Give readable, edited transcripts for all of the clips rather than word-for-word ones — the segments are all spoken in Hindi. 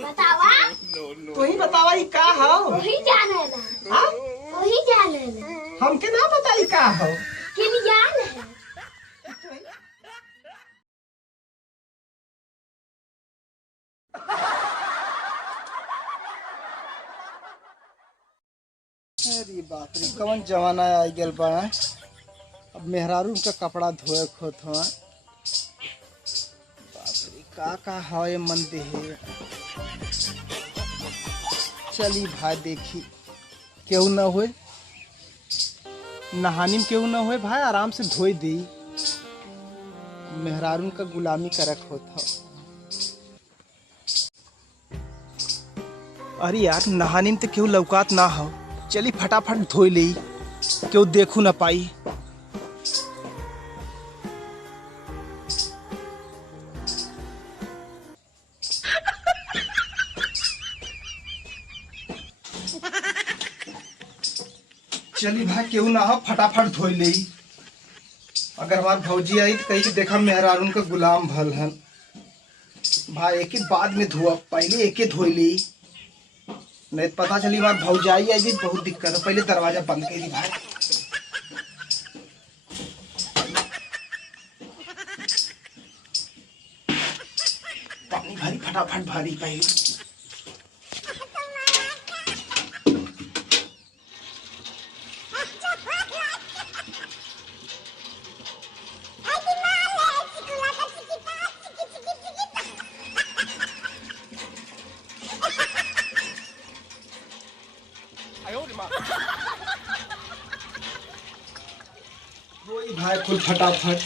बतावा। तो ही बतावा ई का हो। वही जाने ना। हाँ? वही जाने ना। हमके ना बताई का हो। कि जान है। अरे बाप रे कौन जमाना आ गया बा। अब मेहरारू का कपड़ा धोए खोत हुआ। बाप रे का है मन देहे। चली भाई देखी केहू न होए नहानी में केहू न होए भाई आराम से धोई दी। मेहरारू का गुलामी करक होता। अरे यार नहानी में तो केहू लौकात ना हो। चली फटाफट धोई ली केहू देखू ना पाई। चली भाई केहू ना हो फटाफट धोई ली। अगर हमार भौजी आई तो कही कि देखा मेहरारून का गुलाम भल हन। भाई एक ही बाद में धोआ पहले एक ही धोई ली नहीं पता चली हमार भौजाई आई बहुत दिक्कत है। पहले दरवाजा बंद कर दी भाई। पानी भारी फटाफट भारी पहले। भाई कुल फटाफट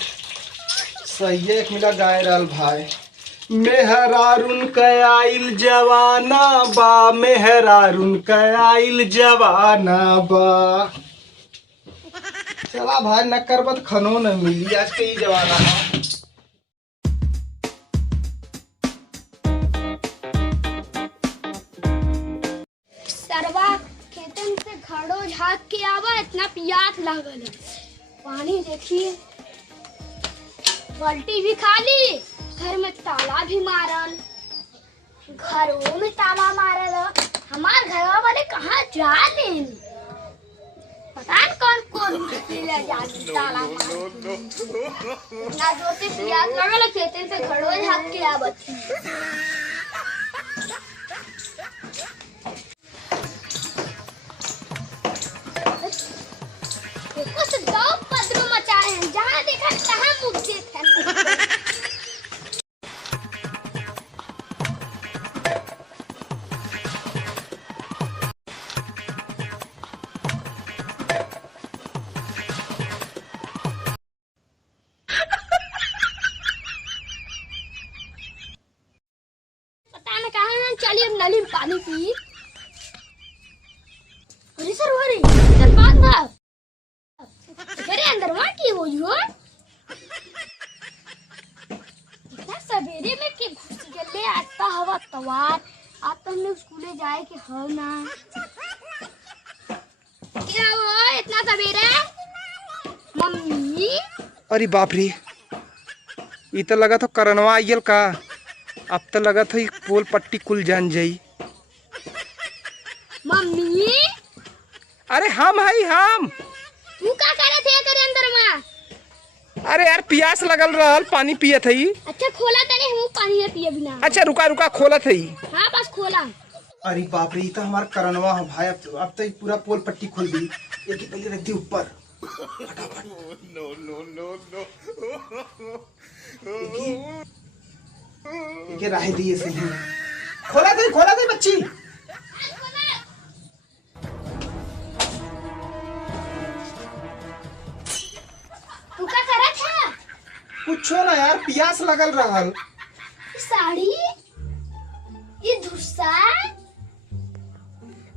सही है। एक मिला गाय रहल भाई। मेहरारून कयाइल जवाना बा मेहरारून कयाइल जवाना बा। चला भाई न करबत खनो न मिली आज के ही जवाना है। सरवा खेतन से घड़ो झाँक के आवा इतना प्यास लागल है। पानी देखिए बाल्टी भी खाली घर में ताला भी मारल। घरों में ताला मारल। हमार घर वाले कहाँ जा लेन पता न कौन कौन ले जाती ताला मार। इतना जोर से प्यास लगल खेतन से घड़ो झाँक के आवत। कुछ दो पदरू मचाए हैं जहाँ देखा तहाँ मुझ देते हैं। पता न कहाँ हैं। चलिए अब नली में पानी पी। अरे सर हो रही चल बात ना तेरे अंदर वहाँ की हुई हो। इतना सवेरे में के घुस गए आता हवा तवार। आज तो हमने स्कूले जाए कि हो ना। क्या हुआ इतना सवेरे मम्मी। अरे बाप रे ये तो लगा था करनवा आयल का। अब तो लगा था पोल पट्टी कुल जान जाई। मम्मी अरे हम है हम। तू क्या करे थे तेरे अंदर में। अरे यार प्यास लगल रहल पानी पिए थी। अच्छा खोला तने हम पानी ना पिए बिना। अच्छा रुका रुका खोला थी। हाँ बस खोला। अरे बाप रे तो हमारा करनवा है भाई। अब तो पूरा पोल पट्टी खोल दी। एक ही पहले रख दी ऊपर फटाफट। एक राह दी ऐसे ही। खोला थी बच्ची। तू क्या करे थे। पूछो ना यार प्यास लगल रहल। साड़ी ये धुस्सा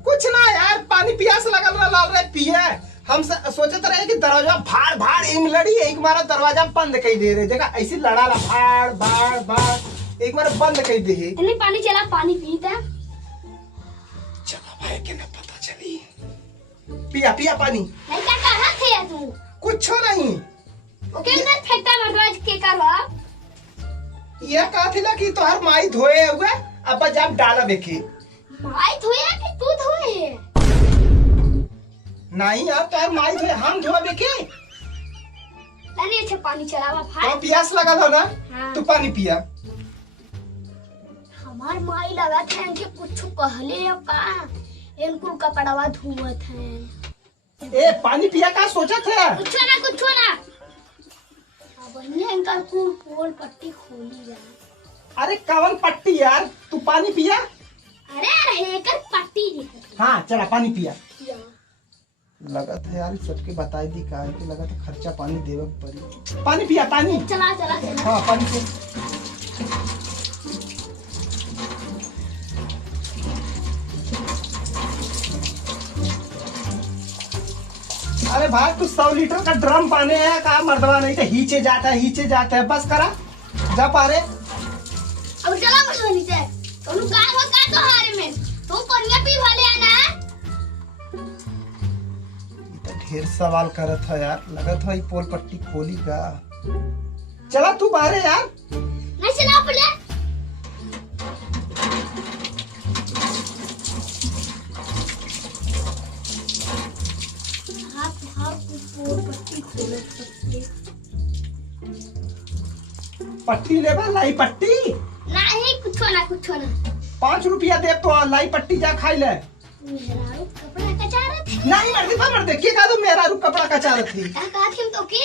कुछ ना यार पानी प्यास लगल रहल रे पिए। हम सोचते रहे कि दरवाजा भाड़ भाड़ इम लड़ी एक बार दरवाजा बंद कर दे रहे जगह ऐसी लड़ा ला भाड़ भाड़ भाड़ एक बार बंद कर दे। नहीं पानी चला पानी पीता। चलो भाई के ना पता चली। पिया पिया पानी। नहीं क्या कहा थे तू। कुछ नहीं। ओके ना फेंकता मरवाज के करवा। यह कहा थी ना कि तोहर माई धोए हुए अब जब डाला बेके माई धोया कि तू धोए? नहीं यार तार माई धोए हम धोआ बेके। तनी अच्छा पानी चलावा भाई। तो प्यास लगा था ना हाँ। तू पानी पिया। हमार माई लगा था इनके कुछ कहले या का इनको कपड़वा धोवत है। ए पानी पिया का सोचा था? कुछ ना अब इनका कुल पोल पट्टी खोली जा। अरे कवन पट्टी यार तू पानी पिया। अरे हेकर पट्टी दिखत हाँ चला पानी पिया। या। लगा था यार सबके बताई दी का कि लगा था खर्चा पानी देवे पड़ी। पानी पिया पानी। चला हाँ पानी पिया। अरे भाई तू 100 लीटर का ड्रम पानी है का मर्दवा नहीं तो हीचे जाता है बस करा जा पारे। अब चला बसो नीचे तुम गाय हो का तो हारे में तू पनिया पी वाले आना। तो ढेर सवाल करत है यार लगत है पोल पट्टी खोली का। चला तू बाहर यार। नहीं चला पड़े। पोल पट्टी खोलो पट्टी लेबा लाई पट्टी। नहीं कुछ ना 5 रुपया दे तो लाई पट्टी जा खाई ले। मेरा कपड़ा कचारा थे। नहीं मर्दी के का तो मेरा रू कपड़ा कचारत थी। क्या कहा थी तो के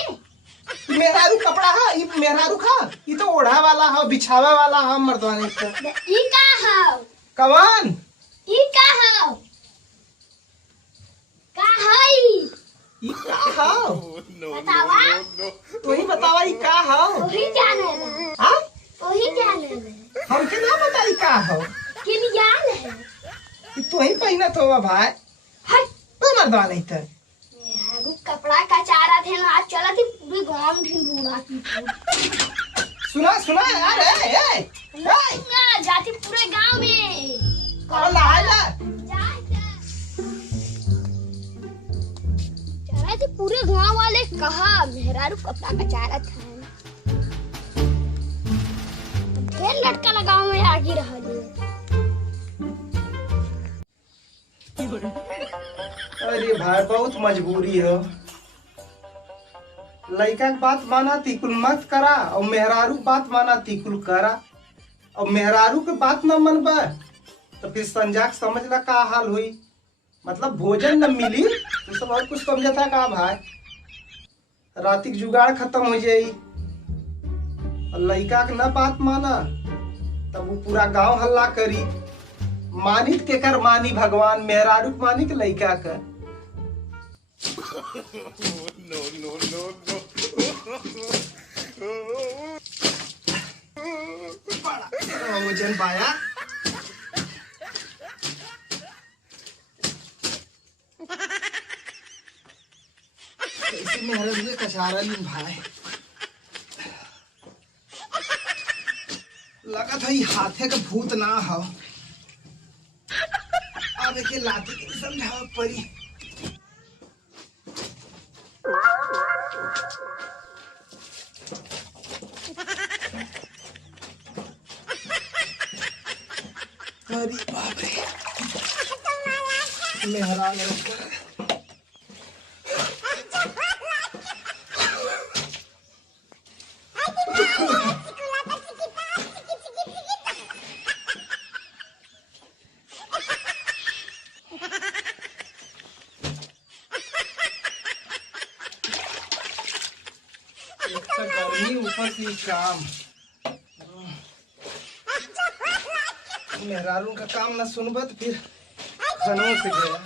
मेरा रू कपड़ा है ये मेरा रू खा ये तो ओढ़ा वाला है बिछावा वाला है मर्दवानी को। ई का हाउ कवन ई का हाउ का हाई ये का हाउ बतावा तू ही बतावा ये का हाउ। वही जाने ला हां वही जाने ला हमके ना बताई का हाउ कि जान है ये तू ही पहिना तो भाई हट तो मर्दवानी थे। मेरा कपड़ा कचारा थे ना आज चला थी पूरे गांव ढूंढा की सुना यार ए ना जाती पूरे गांव में कौन लाला चला थी पूरे गांव वाले कहा मेहरारू कपड़ा कचारा था। ढेर लड़का लगाव में आगे रहा अरे भाई बहुत मजबूरी है लड़का की बात माना तिकुल मत करा और मेहरारू बात माना तिकुल करा और मेहरारू के बात न मनबा तो फिर संजाक समझ ला का हाल हुई। मतलब भोजन न मिली तो सब और कुछ समझा था का भाई रातिक जुगाड़ खत्म हो जाई और लड़का के न बात माना तब वो पूरा गांव हल्ला करी। मानित के कर मानी भगवान मेहरारू मानी के लड़का का। वजन पाया इसी मेहरारू के कचारा ली भाई लगा था ये हाथे का भूत ना हो। अब के लाती के समझाव पड़ी। अरे बाप रे मेहरा गर्मी ऊपर से काम मेहरारू का काम ना सुनबत फिर खनों से गया।